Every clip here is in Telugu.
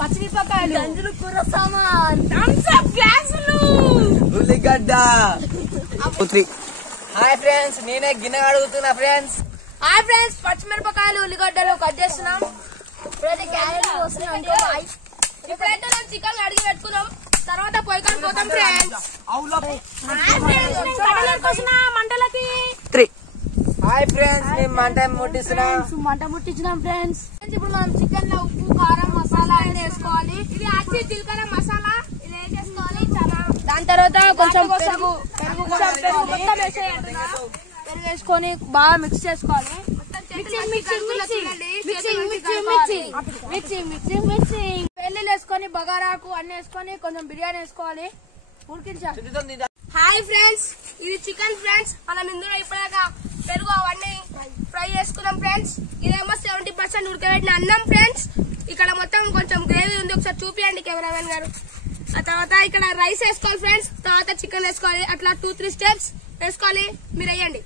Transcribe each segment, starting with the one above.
పచ్చిమిరపకాయలు, గంజులు, కూర సామాన్, థమ్స్ అప్ గ్లాసులు, ఉల్లిగడ్డ. హాయ్ ఫ్రెండ్స్, నేనే గిన్నె అడుగుతున్నా ఫ్రెండ్స్. హాయ్ ఫ్రెండ్స్, పచ్చిమిరపకాయలు ఉల్లిగడ్డలు కట్ చేస్తున్నాం. ఇప్పుడైతే క్యారెట్ కోస్తున్నాం. ఇప్పుడైతే మనం చికెన్ అడిగి పెట్టుకున్నాం. తర్వాత పొయ్యి కాడ పోతాం ఫ్రెండ్స్. మంటలకి హాయ్ ఫ్రెండ్స్, మేము మంట ముట్టిస్తున్నాం ఫ్రెండ్స్. ఇప్పుడు మనం చికెన్ లో ఉప్పు, కారం, మసాలా అన్ని వేసుకోవాలి. ఇది ఆచి జీలకర్ర మసాలా ఇది వేసేసుకోవాలి. దాని తర్వాత కొంచెం పెరుగు మొత్తం వేసుకొని బాగా మిక్స్ చేసుకోవాలి. పెళ్లిలు వేసుకొని బగారాకు అన్ని వేసుకొని కొంచెం బిర్యానీ వేసుకోవాలి. ఉడికించాలి. హాయ్ ఫ్రెండ్స్, ఇది చికెన్ ఫ్రెండ్స్. మనం ఇందులో ఇప్పటిదాకా పెరుగు అవన్నీ ఫ్రై చేసుకున్నాం ఫ్రెండ్స్. ఇదేమో 70% ఉడకబెట్టిన అన్నం ఫ్రెండ్స్. ఇక్కడ మొత్తం కొంచెం గ్రేవీ ఉంది, ఒకసారి చూపియండి కెమెరామెన్ గారు. ఆ తర్వాత ఇక్కడ రైస్ వేసుకోవాలి ఫ్రెండ్స్. తర్వాత చికెన్ వేసుకోవాలి. అట్లా 2-3 స్టెప్స్ వేసుకోవాలి. మీరు వేయండి.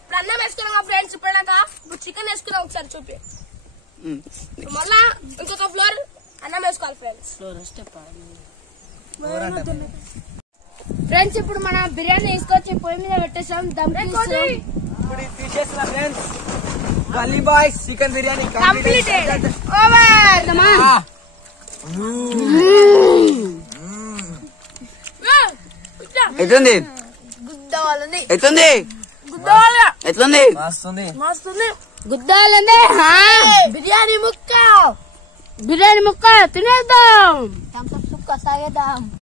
ఇప్పుడు అన్నం వేసుకున్నాం ఫ్రెండ్స్. ఇప్పటిదాకా ఇప్పుడు చికెన్ వేసుకున్నాం. ఒకసారి చూపి. మళ్ళా ఇంకొక ఫ్లోర్ అన్నం వేసుకోవాలి ఫ్రెండ్స్. ఫ్రెండ్స్ ఇప్పుడు మన బిర్యానీ తీసుకొచ్చి పొయ్యి మీద పెట్టేసాం. దమ్ తీసేసిన ఫ్రెండ్స్. గల్లీ boys chicken biryani completed. Over. ఎట్లుంది? ఎట్లుంది? మస్తుంది. గుద్దాలండి. బిర్యానీ ముక్క తినేద్దాం. థమ్స్ అప్ సుక్క సాగేద్దాం.